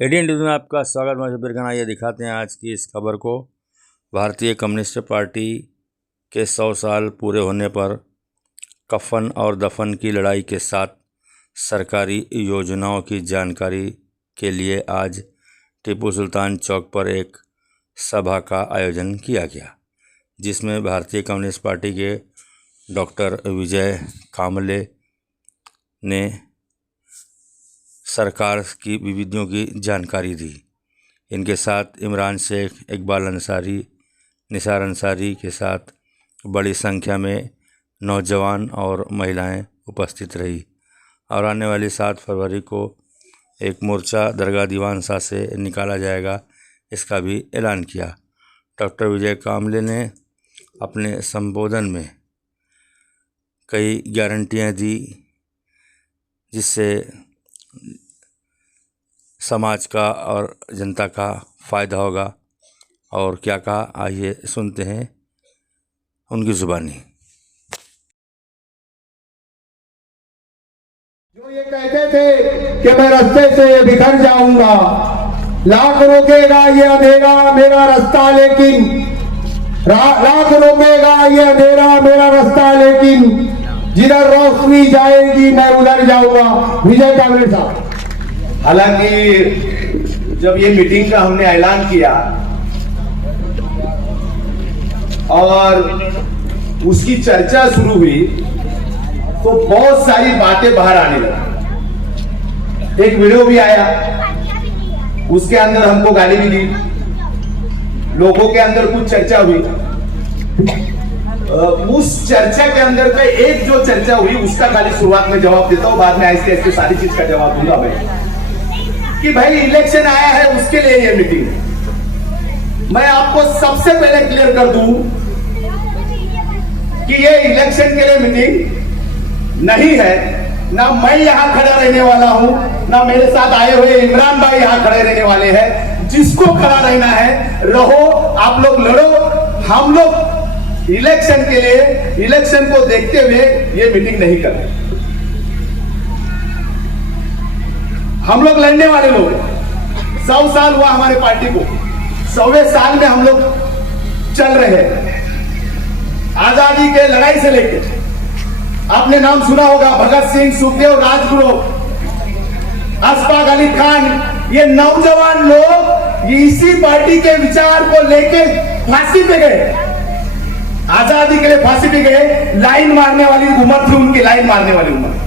ADN news में आपका स्वागत। मैं शुभीर खान। आइए दिखाते हैं आज की इस खबर को। भारतीय कम्युनिस्ट पार्टी के 100 साल पूरे होने पर कफन और दफन की लड़ाई के साथ सरकारी योजनाओं की जानकारी के लिए आज टीपू सुल्तान चौक पर एक सभा का आयोजन किया गया, जिसमें भारतीय कम्युनिस्ट पार्टी के डॉक्टर विजय कामले ने सरकार की विविधियों की जानकारी दी। इनके साथ इमरान शेख, इकबाल अंसारी, निसार अंसारी के साथ बड़ी संख्या में नौजवान और महिलाएं उपस्थित रही और आने वाली 7 फरवरी को एक मोर्चा दरगाह दीवान शाह से निकाला जाएगा, इसका भी ऐलान किया। डॉक्टर विजय कामले ने अपने संबोधन में कई गारंटियां दी जिससे समाज का और जनता का फ़ायदा होगा। और क्या कहा, आइए सुनते हैं उनकी ज़ुबानी। जो ये कहते थे कि मैं रास्ते से बिखर जाऊंगा, लाख रोकेगा ये अंधेरा मेरा रास्ता, लेकिन लाख रोकेगा ये अंधेरा मेरा रास्ता, लेकिन जिधर रोशनी जाएगी मैं उधर जाऊंगा। विजय कामले साहब। हालांकि जब ये मीटिंग का हमने ऐलान किया और उसकी चर्चा शुरू हुई तो बहुत सारी बातें बाहर आने लगी। एक वीडियो भी आया, उसके अंदर हमको गाली भी दी, लोगों के अंदर कुछ चर्चा हुई। उस चर्चा के अंदर का एक जो चर्चा हुई उसका खाली शुरुआत में जवाब देता हूं, बाद में ऐसे ऐसे सारी चीज का जवाब दूंगा मैं कि भाई इलेक्शन आया है उसके लिए ये मीटिंग। मैं आपको सबसे पहले क्लियर कर दूं कि ये इलेक्शन के लिए मीटिंग नहीं है। ना मैं यहां खड़ा रहने वाला हूं, ना मेरे साथ आए हुए इमरान भाई यहां खड़े रहने वाले हैं। जिसको खड़ा रहना है रहो, आप लोग लड़ो। हम लोग इलेक्शन के लिए, इलेक्शन को देखते हुए ये मीटिंग नहीं कर रहे। हम लोग लड़ने वाले लोग। 100 साल हुआ हमारे पार्टी को, 100वें साल में हम लोग चल रहे हैं। आजादी के लड़ाई से लेकर आपने नाम सुना होगा, भगत सिंह, सुखदेव, राजगुरु, अशफाक अली खान, ये नौजवान लोग इसी पार्टी के विचार को लेकर फांसी पे गए, आजादी के लिए फांसी पे गए। लाइन मारने वाली उम्र थी उनकी, लाइन मारने वाली उम्र।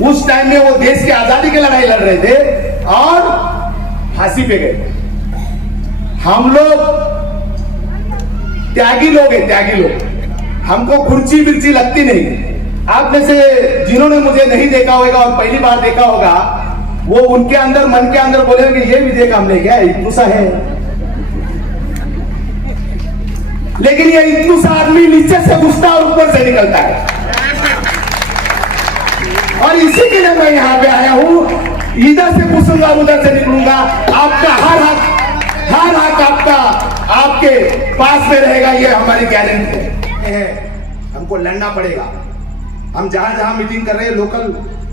उस टाइम में वो देश की आजादी की लड़ाई लड़ रहे थे और फांसी पे गए। हम लोग त्यागी लोग हैं, त्यागी लोग। हमको खुर्ची बिर्ची लगती नहीं। आप में से जिन्होंने मुझे नहीं देखा होगा और पहली बार देखा होगा, वो उनके अंदर, मन के अंदर बोलेंगे ये विजय कामले क्या इतनुसा है, लेकिन ये इतनुसा आदमी नीचे से घुसता और ऊपर से निकलता है। और इसी के लिए मैं यहां पे आया हूं। इधर से घुसूंगा उधर से निकलूंगा। आपका हर हक आपका आपके पास में रहेगा, ये हमारी गारंटी है। हमको लड़ना पड़ेगा। हम जहां जहां मीटिंग कर रहे हैं, लोकल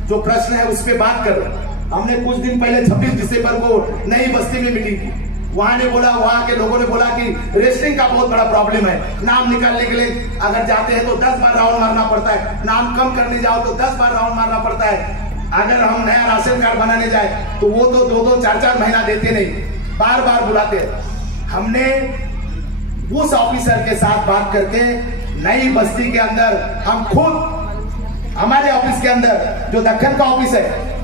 जो प्रश्न है उस पर बात कर रहे हैं। हमने कुछ दिन पहले 26 दिसंबर को नई बस्ती में मीटिंग की। वहां ने बोला, वहां के लोगों ने बोला कि रेसलिंग का बहुत बड़ा प्रॉब्लम है। नाम निकालने के लिए अगर जाते हैं तो 10 बार राउंड मारना पड़ता है। नाम कम करने जाओ तो 10 बार राउंड मारना पड़ता है। अगर हम नया राशन कार्ड बनाने जाए तो वो तो 2-2, 4-4 महीना देते नहीं, बार बार बुलाते हैं। हमने उस ऑफिसर के साथ बात करके नई बस्ती के अंदर हम खुद, हमारे ऑफिस के अंदर जो दक्कन का ऑफिस है,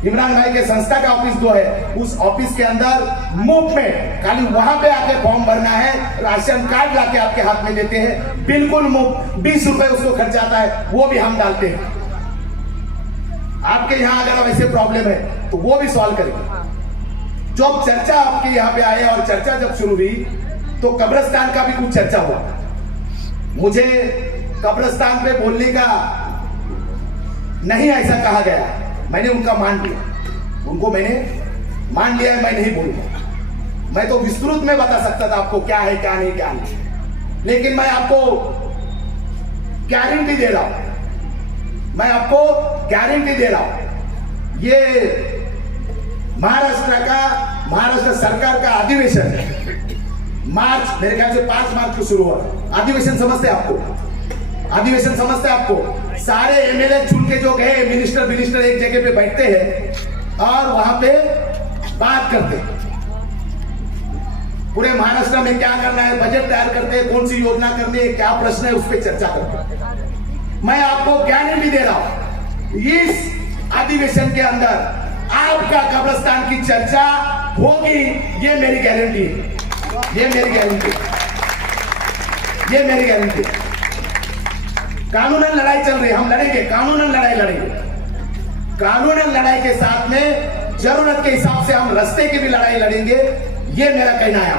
इमरान भाई के संस्था का ऑफिस जो है, उस ऑफिस के अंदर मुफ्त में खाली वहां पे आके फॉर्म भरना है, राशन कार्ड लाके आपके हाथ में देते हैं, बिल्कुल मुफ्त। 20 रुपए उसको खर्च आता है, वो भी हम डालते हैं। आपके यहाँ अगर वैसे प्रॉब्लम है तो वो भी सॉल्व करेंगे। जब चर्चा आपके यहाँ पे आए और चर्चा जब शुरू हुई तो कब्रिस्तान का भी कुछ चर्चा हुआ। मुझे कब्रिस्तान पे बोलने का नहीं ऐसा कहा गया, मैंने उनका मान लिया, उनको मैंने मान लिया है, मैं नहीं बोलूंगा। मैं तो विस्तृत में बता सकता था आपको क्या है क्या नहीं, क्या नहीं, लेकिन मैं आपको गारंटी दे रहा हूं, मैं आपको गारंटी दे रहा हूं, ये महाराष्ट्र सरकार का अधिवेशन मार्च, मेरे ख्याल से 5 मार्च को शुरू हुआ। अधिवेशन समझते आपको? सारे एमएलए चुन के जो गए, मिनिस्टर एक जगह पे बैठते हैं और वहां पे बात करते हैं, पूरे महाराष्ट्र में क्या करना है, बजट तैयार करते हैं, कौन सी योजना करनी है, क्या प्रश्न है, उस पर चर्चा करते हैं। मैं आपको गारंटी दे रहा हूं, इस अधिवेशन के अंदर आपका कब्रिस्तान की चर्चा होगी, ये मेरी गारंटी है, ये मेरी गारंटी। कानूनन लड़ाई चल रही है, हम लड़ेंगे, कानूनन लड़ाई लड़ेंगे। कानूनन लड़ाई के साथ में जरूरत के हिसाब से हम रास्ते की भी लड़ाई लड़ेंगे, ये मेरा कहना है।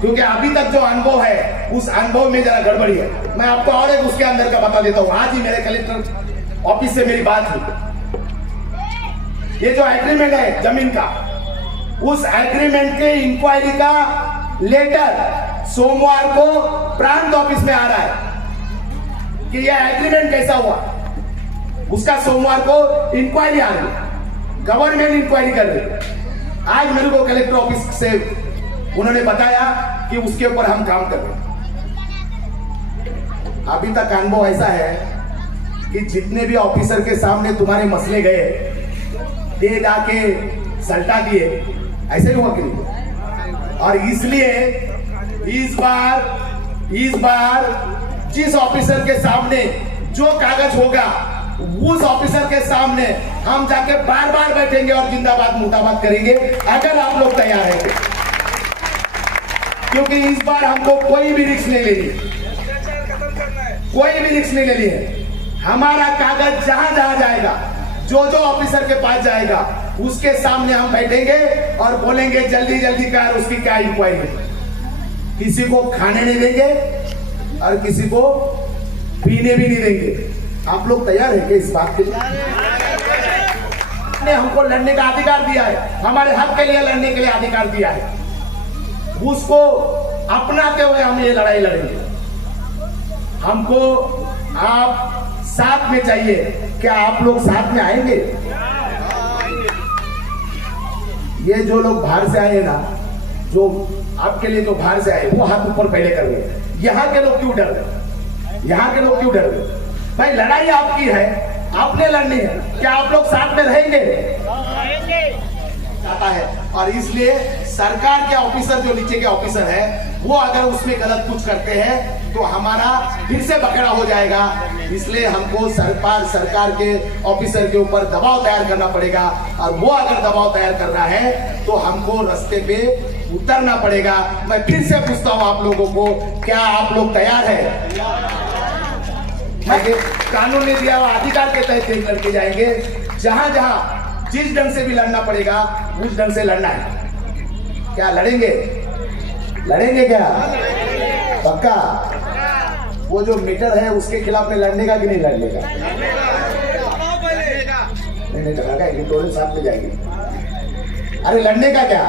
क्योंकि अभी तक जो अनुभव है, उस अनुभव में जरा गड़बड़ी है। मैं आपको और एक उसके अंदर का बता देता हूं। आज ही मेरे कलेक्टर ऑफिस से मेरी बात हुई। ये जो एग्रीमेंट है जमीन का, उस एग्रीमेंट के इंक्वायरी का लेटर सोमवार को प्रांत ऑफिस में आ रहा है कि यह एग्रीमेंट कैसा हुआ। उसका सोमवार को इंक्वायरी आ रही, गवर्नमेंट इंक्वायरी कर रही। आज मेरे को कलेक्टर ऑफिस से उन्होंने बताया कि उसके ऊपर हम काम कर रहे हैं। अभी तक अनुभव ऐसा है कि जितने भी ऑफिसर के सामने तुम्हारे मसले गए, दे दा के सल्टा दिए, ऐसे हुआ कि नहीं? और इसलिए इस बार जिस ऑफिसर के सामने जो कागज होगा, उस ऑफिसर के सामने हम जाके बार बार बैठेंगे और जिंदाबाद मुर्दाबाद करेंगे, अगर आप लोग तैयार हैं। क्योंकि इस बार हमको कोई भी रिस्क नहीं लेनी, कोई भी रिस्क नहीं लेनी है। हमारा कागज जहां जहां जाएगा, जो ऑफिसर के पास जाएगा, उसके सामने हम बैठेंगे और बोलेंगे जल्दी जल्दी कर, उसकी क्या इंक्वायरी। किसी को खाने नहीं देंगे और किसी को पीने भी नहीं देंगे। आप लोग तैयार हैं क्या इस बात के लिए? ने हमको लड़ने का अधिकार दिया है, हमारे हक के लिए लड़ने के लिए अधिकार दिया है। उसको अपनाते हुए हम ये लड़ाई लड़ेंगे। हमको आप साथ में चाहिए, क्या आप लोग साथ में आएंगे? ये जो लोग बाहर से आए ना, जो आपके लिए जो बाहर से आए, वो हाथ ऊपर पहले कर रहे। यहाँ के लोग क्यों डर रहे? यहाँ के लोग क्यों डर रहे? भाई लड़ाई आपकी है, आपने लड़नी है, क्या आप लोग साथ में रहेंगे? आता है। और इसलिए सरकार के ऑफिसर, जो नीचे के ऑफिसर है, वो अगर उसमें गलत कुछ करते हैं तो हमारा फिर से बकरा हो जाएगा। इसलिए हमको सरकार के ऑफिसर के ऊपर दबाव तैयार करना पड़ेगा। और वो अगर दबाव तैयार करना है तो हमको रास्ते पे उतरना पड़ेगा। मैं फिर से पूछता हूँ आप लोगों को, क्या आप लोग तैयार है? कानून ने दिया हुआ अधिकार के तहत लड़के जाएंगे। जहां जहां जिस ढंग से भी लड़ना पड़ेगा, उस ढंग से लड़ना है। क्या लड़ेंगे? क्या पक्का? वो जो मीटर है उसके खिलाफ में लड़ने का कि नहीं लड़ने का? नहीं लड़ेगा, दोनों साथ में जाएंगे। अरे लड़ने का क्या?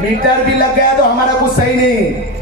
मीटर भी लग गया तो हमारा कुछ सही नहीं।